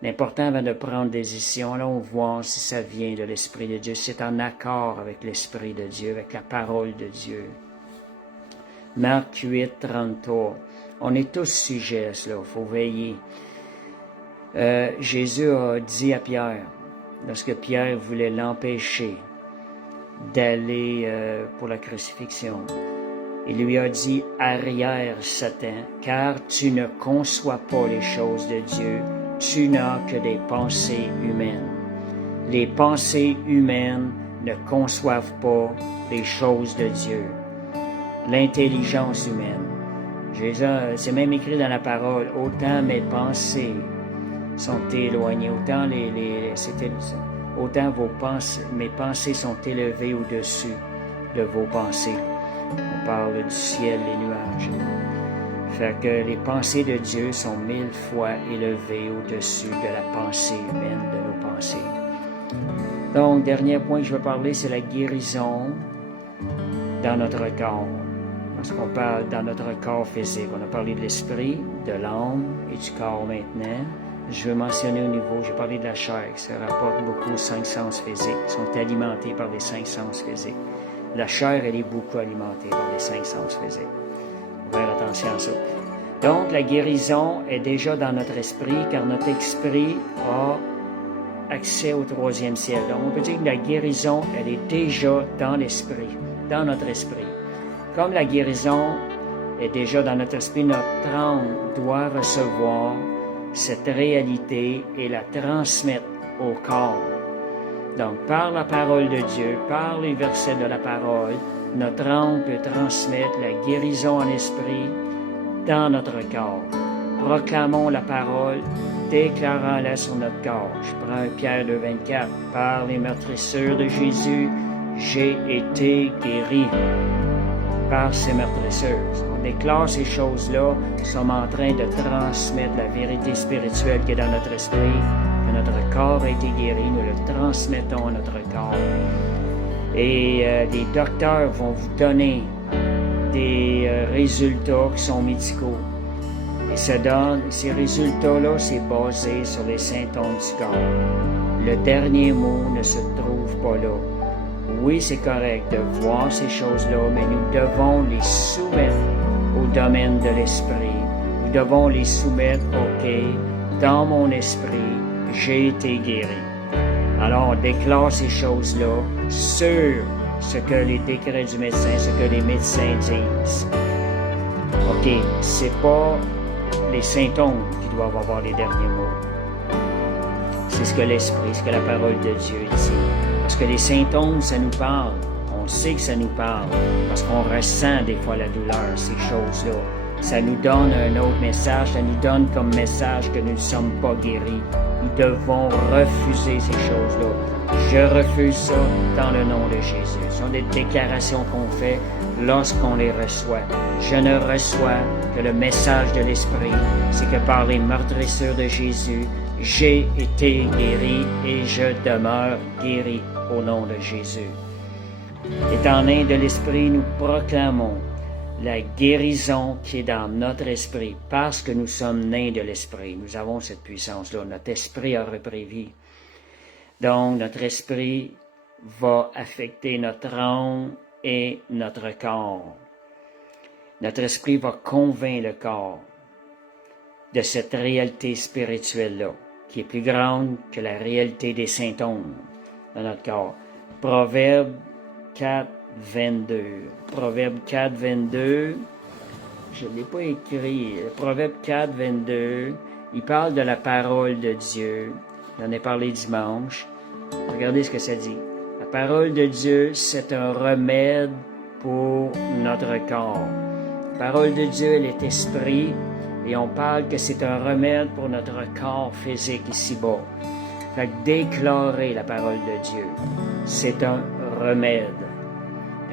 L'important avant de prendre des décisions, là, on voit si ça vient de l'Esprit de Dieu, si c'est en accord avec l'Esprit de Dieu, avec la parole de Dieu. Marc 8, 33. On est tous sujets à cela, il faut veiller. Jésus a dit à Pierre, lorsque Pierre voulait l'empêcher d'aller pour la crucifixion, il lui a dit, arrière Satan, car tu ne conçois pas les choses de Dieu, tu n'as que des pensées humaines. Les pensées humaines ne conçoivent pas les choses de Dieu. L'intelligence humaine. C'est même écrit dans la parole, autant mes pensées sont éloignées, autant mes pensées sont élevées au-dessus de vos pensées. On parle du ciel, les nuages. Fait que les pensées de Dieu sont 1000 fois élevées au-dessus de la pensée humaine, de nos pensées. Donc, dernier point que je veux parler, c'est la guérison dans notre corps. Parce qu'on parle dans notre corps physique. On a parlé de l'esprit, de l'âme et du corps maintenant. Je veux mentionner au niveau, j'ai parlé de la chair, qui se rapporte beaucoup aux 5 sens physiques, qui sont alimentés par les 5 sens physiques. La chair, elle est beaucoup alimentée par les 5 sens physiques. Faire attention à ça. Donc, la guérison est déjà dans notre esprit, car notre esprit a accès au 3e ciel. Donc, on peut dire que la guérison, elle est déjà dans l'esprit, dans notre esprit. Comme la guérison est déjà dans notre esprit, notre âme doit recevoir cette réalité et la transmettre au corps. Donc, par la parole de Dieu, par les versets de la parole, notre âme peut transmettre la guérison en esprit dans notre corps. Proclamons la parole, déclarant-la sur notre corps. Je prends 1 Pierre 2,24. Par les meurtrissures de Jésus, j'ai été guéri. Par ces meurtrissures. On déclare ces choses-là, nous sommes en train de transmettre la vérité spirituelle qui est dans notre esprit, que notre corps a été guéri, nous le transmettons à notre corps. Et les docteurs vont vous donner des résultats qui sont médicaux. Et ces résultats-là, c'est basé sur les symptômes du corps. Le dernier mot ne se trouve pas là. Oui, c'est correct de voir ces choses-là, mais nous devons les soumettre au domaine de l'esprit. Nous devons les soumettre, OK, dans mon esprit, j'ai été guéri. Alors, on déclare ces choses-là sur ce que les décrets du médecin, ce que les médecins disent. OK, c'est pas les symptômes qui doivent avoir les derniers mots. C'est ce que l'esprit, ce que la parole de Dieu dit. Parce que les symptômes, ça nous parle. On sait que ça nous parle. Parce qu'on ressent des fois la douleur, ces choses-là. Ça nous donne un autre message. Ça nous donne comme message que nous ne sommes pas guéris. Nous devons refuser ces choses-là. Je refuse ça dans le nom de Jésus. Ce sont des déclarations qu'on fait lorsqu'on les reçoit. Je ne reçois que le message de l'Esprit. C'est que par les meurtrissures de Jésus, j'ai été guéri et je demeure guéri au nom de Jésus. Étant né de l'Esprit, nous proclamons la guérison qui est dans notre esprit parce que nous sommes nés de l'Esprit. Nous avons cette puissance-là. Notre esprit a repris vie. Donc, notre esprit va affecter notre âme et notre corps. Notre esprit va convaincre le corps de cette réalité spirituelle-là, qui est plus grande que la réalité des symptômes dans notre corps. Proverbe 4, 22. Proverbe 4, 22. Je ne l'ai pas écrit. Proverbe 4, 22. Il parle de la parole de Dieu. J'en ai parlé dimanche. Regardez ce que ça dit. La parole de Dieu, c'est un remède pour notre corps. La parole de Dieu, elle est esprit. Et on parle que c'est un remède pour notre corps physique ici-bas. Fait que déclarer la parole de Dieu, c'est un remède.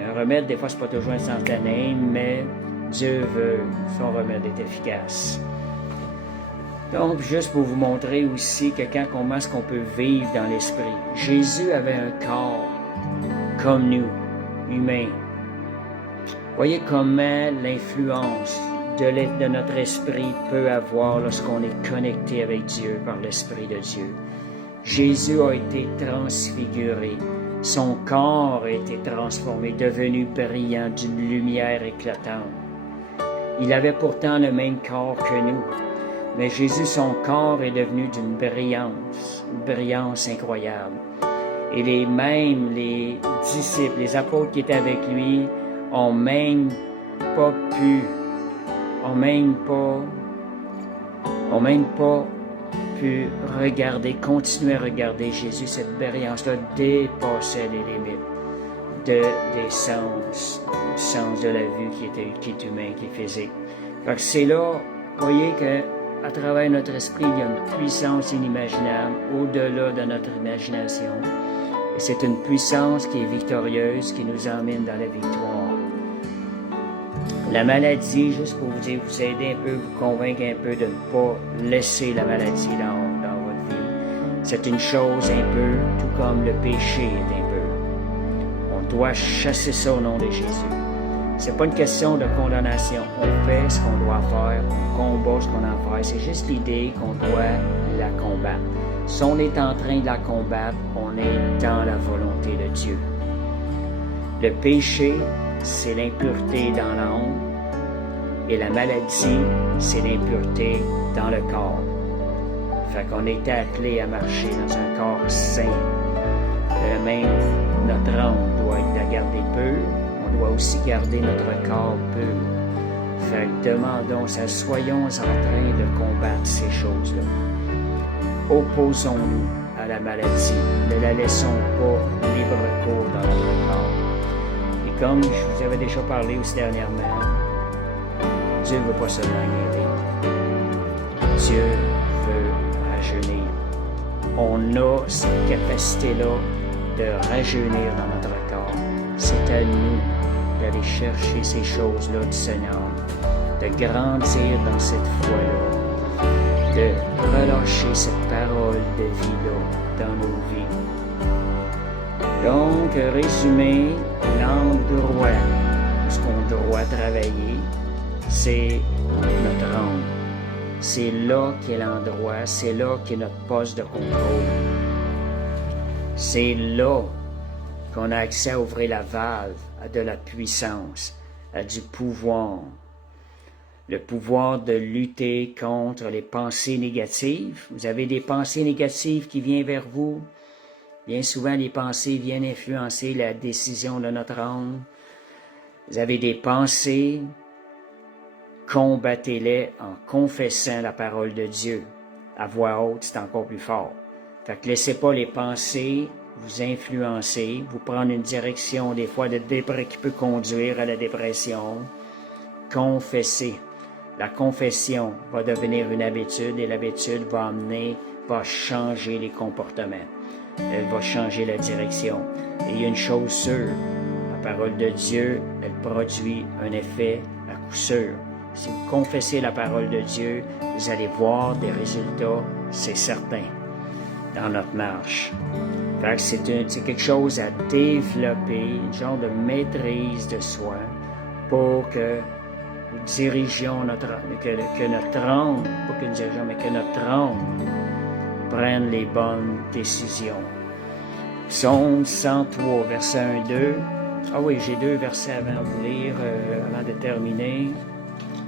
Un remède, des fois, c'est pas toujours instantané, mais Dieu veut, son remède est efficace. Donc, juste pour vous montrer aussi que quand on commence qu'on peut vivre dans l'esprit, Jésus avait un corps comme nous, humain. Voyez comment l'influence de notre esprit peut avoir lorsqu'on est connecté avec Dieu par l'Esprit de Dieu. Jésus a été transfiguré. Son corps a été transformé, devenu brillant d'une lumière éclatante. Il avait pourtant le même corps que nous. Mais Jésus, son corps est devenu d'une brillance incroyable. Et les disciples, les apôtres qui étaient avec lui, ont même pas pu regarder, continuer à regarder Jésus, cette expérience-là dépassait les limites des sens, du sens de la vue qui est humain, qui est physique. Fait que c'est là, voyez qu'à travers notre esprit, il y a une puissance inimaginable au-delà de notre imagination. Et c'est une puissance qui est victorieuse, qui nous emmène dans la victoire. La maladie, juste pour vous dire, vous aider un peu, vous convaincre un peu de ne pas laisser la maladie dans votre vie. C'est une chose un peu, tout comme le péché est un peu. On doit chasser ça au nom de Jésus. C'est pas une question de condamnation. On fait ce qu'on doit faire, on combat ce qu'on a à faire. C'est juste l'idée qu'on doit la combattre. Si on est en train de la combattre, on est dans la volonté de Dieu. Le péché, c'est l'impureté dans l'âme, et la maladie, c'est l'impureté dans le corps. Fait qu'on est appelé à marcher dans un corps saint. Même notre âme doit être à garder pure, on doit aussi garder notre corps pur. Fait que demandons ça, soyons en train de combattre ces choses-là. Opposons-nous à la maladie, ne la laissons pas libre cours dans notre corps. Et comme je vous avais déjà parlé aussi dernièrement, Dieu ne veut pas seulement guérir. Dieu veut rajeunir. On a cette capacité-là de rajeunir dans notre corps. C'est à nous d'aller chercher ces choses-là du Seigneur, de grandir dans cette foi-là, de relâcher cette parole de vie-là dans nos vies. Donc, résumé, l'endroit où ce qu'on doit travailler, c'est notre âme. C'est là qu'est l'endroit, c'est là qu'est notre poste de contrôle. C'est là qu'on a accès à ouvrir la valve, à de la puissance, à du pouvoir. Le pouvoir de lutter contre les pensées négatives. Vous avez des pensées négatives qui viennent vers vous. Bien souvent, les pensées viennent influencer la décision de notre âme. Vous avez des pensées, combattez-les en confessant la parole de Dieu. À voix haute, c'est encore plus fort. Fait que laissez pas les pensées vous influencer, vous prendre une direction des fois qui peut conduire à la dépression. Confessez. La confession va devenir une habitude et l'habitude va changer les comportements. Elle va changer la direction. Et il y a une chose sûre, la parole de Dieu, elle produit un effet à coup sûr. Si vous confessez la parole de Dieu, vous allez voir des résultats, c'est certain, dans notre marche. Fait que c'est quelque chose à développer, une genre de maîtrise de soi pour que nous dirigions que notre âme, pas que nous dirigeons, mais que notre âme prenne les bonnes décisions. Psaume 103, verset 1-2. Ah oui, j'ai 2 versets avant de vous lire, avant de terminer.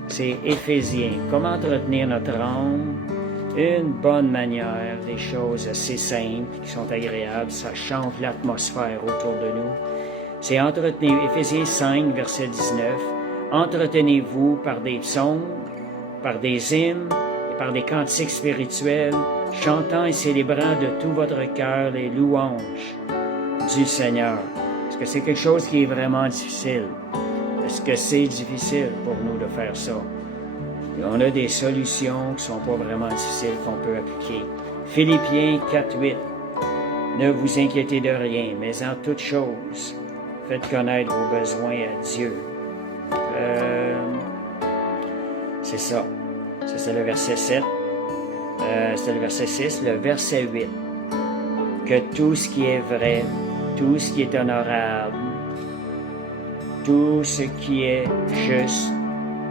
C'est Éphésiens. Comment entretenir notre âme? Une bonne manière, des choses assez simples qui sont agréables, ça change l'atmosphère autour de nous. C'est entretenir, Éphésiens 5, verset 19. Entretenez-vous par des psaumes, par des hymnes et par des cantiques spirituels, chantant et célébrant de tout votre cœur les louanges du Seigneur. Est-ce que c'est quelque chose qui est vraiment difficile? Est-ce que c'est difficile pour nous de faire ça? Et on a des solutions qui ne sont pas vraiment difficiles qu'on peut appliquer. Philippiens 4.8. Ne vous inquiétez de rien, mais en toute chose, faites connaître vos besoins à Dieu. C'est ça. Ça, c'est le verset 7. C'est le verset 6. Le verset 8. Que tout ce qui est vrai, tout ce qui est honorable, tout ce qui est juste,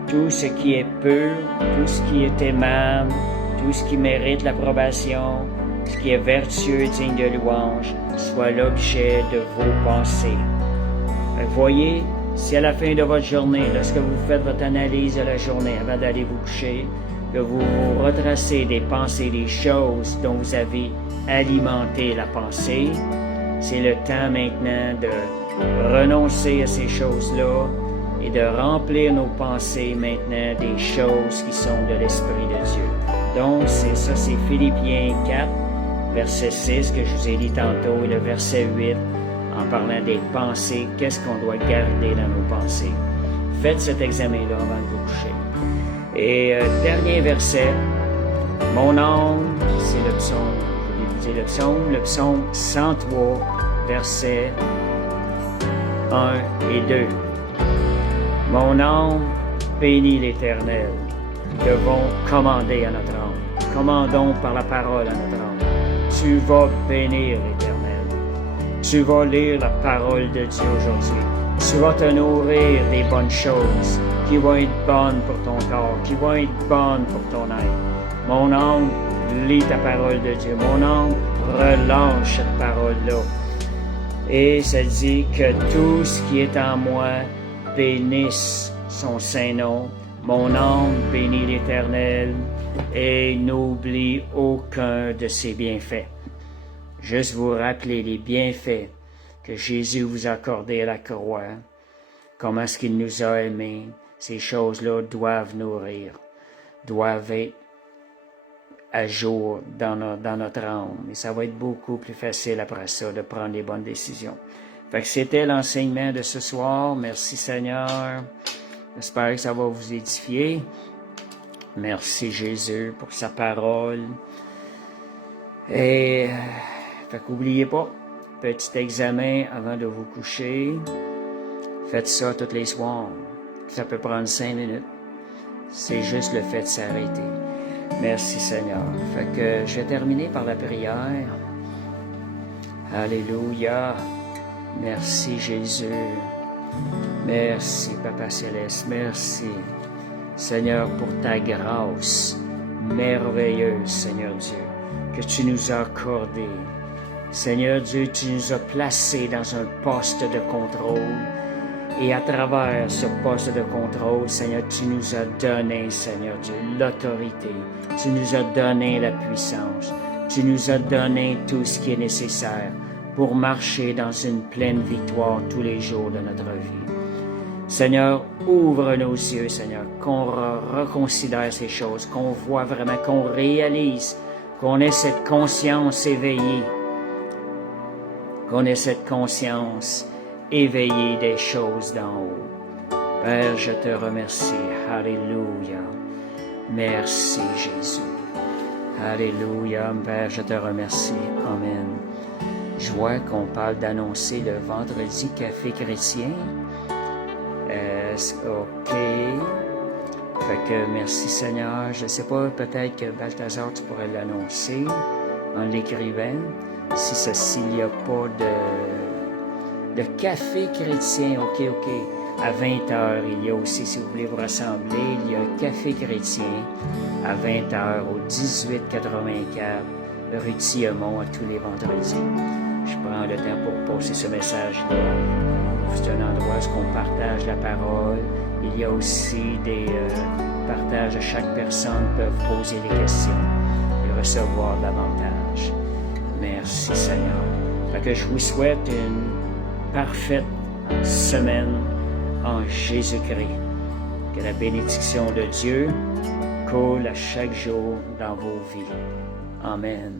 tout ce qui est pur, tout ce qui est aimable, tout ce qui mérite l'approbation, ce qui est vertueux et digne de louange, soit l'objet de vos pensées. Vous voyez, si à la fin de votre journée, lorsque vous faites votre analyse de la journée avant d'aller vous coucher, que vous retracez des pensées, des choses dont vous avez alimenté la pensée, c'est le temps maintenant de renoncer à ces choses-là, et de remplir nos pensées maintenant des choses qui sont de l'Esprit de Dieu. Donc, c'est Philippiens 4, verset 6 que je vous ai dit tantôt, et le verset 8, en parlant des pensées, qu'est-ce qu'on doit garder dans nos pensées. Faites cet examen-là avant de vous coucher. Et dernier verset, mon âme, c'est le psaume, le psaume 103, versets 1 et 2. Mon âme bénit l'Éternel. Devons commander à notre âme. Commandons par la parole à notre âme. Tu vas bénir l'Éternel. Tu vas lire la parole de Dieu aujourd'hui. Tu vas te nourrir des bonnes choses qui vont être bonnes pour ton corps, qui vont être bonnes pour ton être. Mon âme, lis ta parole de Dieu. Mon âme, relâche cette parole-là. Et ça dit que tout ce qui est en moi bénisse son saint nom. Mon âme bénit l'Éternel et n'oublie aucun de ses bienfaits. Juste vous rappeler les bienfaits que Jésus vous a accordés à la croix, comment est-ce qu'il nous a aimés. Ces choses-là doivent nourrir, doivent être à jour dans notre âme. Et ça va être beaucoup plus facile après ça de prendre les bonnes décisions. Fait que c'était l'enseignement de ce soir. Merci Seigneur. J'espère que ça va vous édifier. Merci Jésus pour sa parole. Et fait qu'oubliez pas, petit examen avant de vous coucher. Faites ça tous les soirs. Ça peut prendre 5 minutes. C'est juste le fait de s'arrêter. Merci Seigneur. Fait que je vais terminer par la prière. Alléluia. Merci Jésus. Merci Papa Céleste. Merci Seigneur pour ta grâce merveilleuse, Seigneur Dieu, que tu nous as accordée. Seigneur Dieu, tu nous as placés dans un poste de contrôle. Et à travers ce poste de contrôle, Seigneur, tu nous as donné, Seigneur Dieu, l'autorité. Tu nous as donné la puissance. Tu nous as donné tout ce qui est nécessaire pour marcher dans une pleine victoire tous les jours de notre vie. Seigneur, ouvre nos yeux, Seigneur, qu'on reconsidère ces choses, qu'on voit vraiment, qu'on réalise, qu'on ait cette conscience éveillée, qu'on ait cette conscience éveillée des choses d'en haut. Père, je te remercie. Alléluia. Merci, Jésus. Alléluia. Père, je te remercie. Amen. Je vois qu'on parle d'annoncer le vendredi café chrétien. OK. Fait que merci Seigneur. Je ne sais pas, peut-être que Balthazar, tu pourrais l'annoncer en l'écrivant. S'il n'y a pas de café chrétien, OK. À 20h, il y a aussi, si vous voulez vous rassembler, il y a un café chrétien à 20h au 1884 rue Thiemont à tous les vendredis. Je prends le temps pour poster ce message-là. C'est un endroit où on partage la parole. Il y a aussi des partages à chaque personne peuvent poser des questions et recevoir davantage. Merci Seigneur. Fait que je vous souhaite une parfaite semaine en Jésus-Christ. Que la bénédiction de Dieu coule à chaque jour dans vos vies. Amen.